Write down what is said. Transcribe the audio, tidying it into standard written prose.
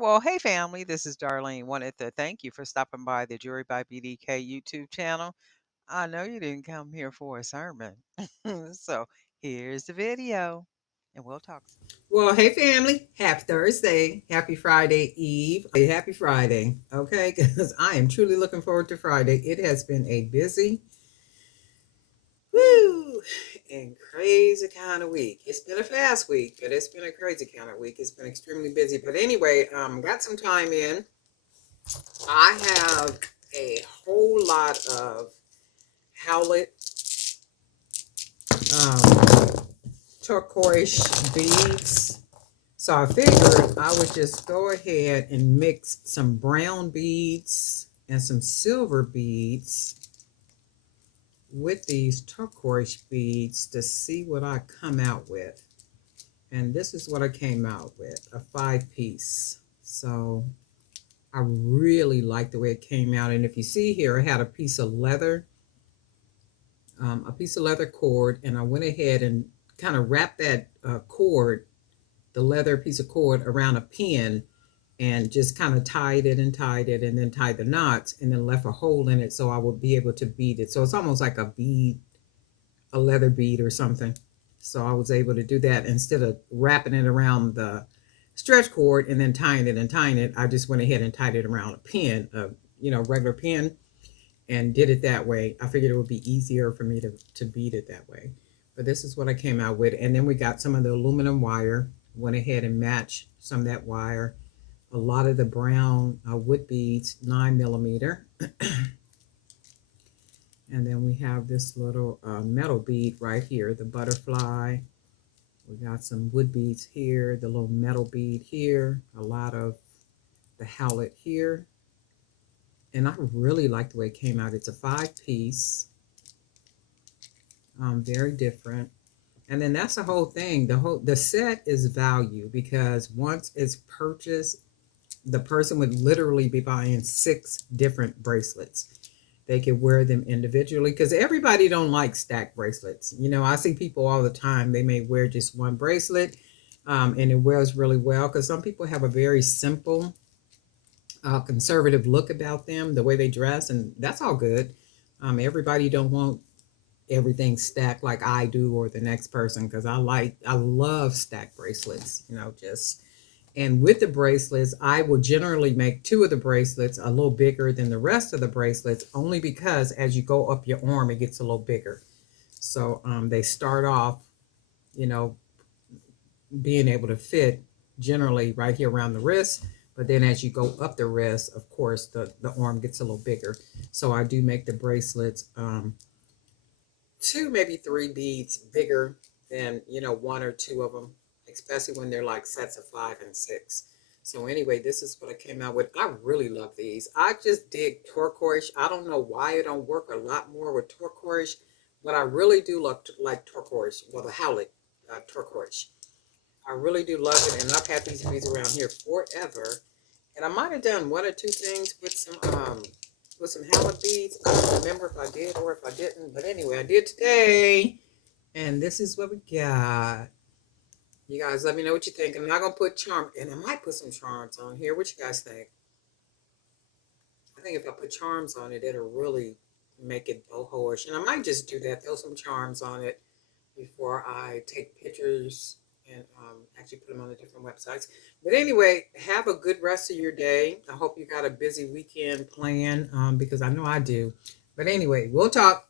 Well, hey family, this is Darlene. Wanted to thank you for stopping by the Jury by BDK YouTube channel. I know you didn't come here for a sermon. So here's the video and we'll talk. Well, hey family, happy Thursday, happy Friday Eve, happy Friday, okay? Because I am truly looking forward to Friday. It has been a busy, woo, and crazy kind of week. It's been a fast week, but it's been a crazy kind of week. It's been extremely busy. But anyway, got some time in. I have a whole lot of Howlite turquoise beads. So I figured I would just go ahead and mix some brown beads and some silver beads with these turquoise beads to see what I come out with. And this is what I came out with, a 5-piece. So I really like the way it came out. And if you see here, I had a piece of leather cord, and I went ahead and kind of wrapped that cord, the leather piece of cord, around a pin, and just kind of tied it and then tied the knots and then left a hole in it so I would be able to bead it. So it's almost like a bead, a leather bead or something. So I was able to do that instead of wrapping it around the stretch cord and then tying it. I just went ahead and tied it around a pin, regular pin, and did it that way. I figured it would be easier for me to bead it that way. But this is what I came out with. And then we got some of the aluminum wire, went ahead and matched some of that wire, a lot of the brown wood beads, 9mm. And then we have this little metal bead right here, the butterfly. We got some wood beads here, the little metal bead here, a lot of the Howlite here. And I really like the way it came out. It's a 5-piece, very different. And then that's the whole thing. The set is value, because once it's purchased, the person would literally be buying 6 different bracelets. They could wear them individually, because everybody don't like stacked bracelets. I see people all the time, they may wear just one bracelet, and it wears really well, because some people have a very simple, conservative look about them, the way they dress, and that's all good. Everybody don't want everything stacked like I do, or the next person, because I love stacked bracelets, and with the bracelets, I will generally make 2 of the bracelets a little bigger than the rest of the bracelets, only because as you go up your arm, it gets a little bigger. So they start off, being able to fit generally right here around the wrist. But then as you go up the wrist, of course, the arm gets a little bigger. So I do make the bracelets 2, maybe 3 beads bigger than, 1 or 2 of them, especially when they're like sets of 5 and 6. So anyway, this is what I came out with. I really love these. I just dig turquoise. I don't know why it don't work a lot more with turquoise, but I really do like turquoise. Well, the Howlite turquoise. I really do love it, and I've had these beads around here forever. And I might have done 1 or 2 things with some Howlite beads. I don't remember if I did or if I didn't, but anyway, I did today. And this is what we got. You guys let me know what you think. I'm not going to put charms, and I might put some charms on here. What you guys think? I think if I put charms on it, it'll really make it boho-ish. And I might just do that, throw some charms on it before I take pictures and actually put them on the different websites. But anyway, have a good rest of your day. I hope you got a busy weekend planned, because I know I do. But anyway, we'll talk.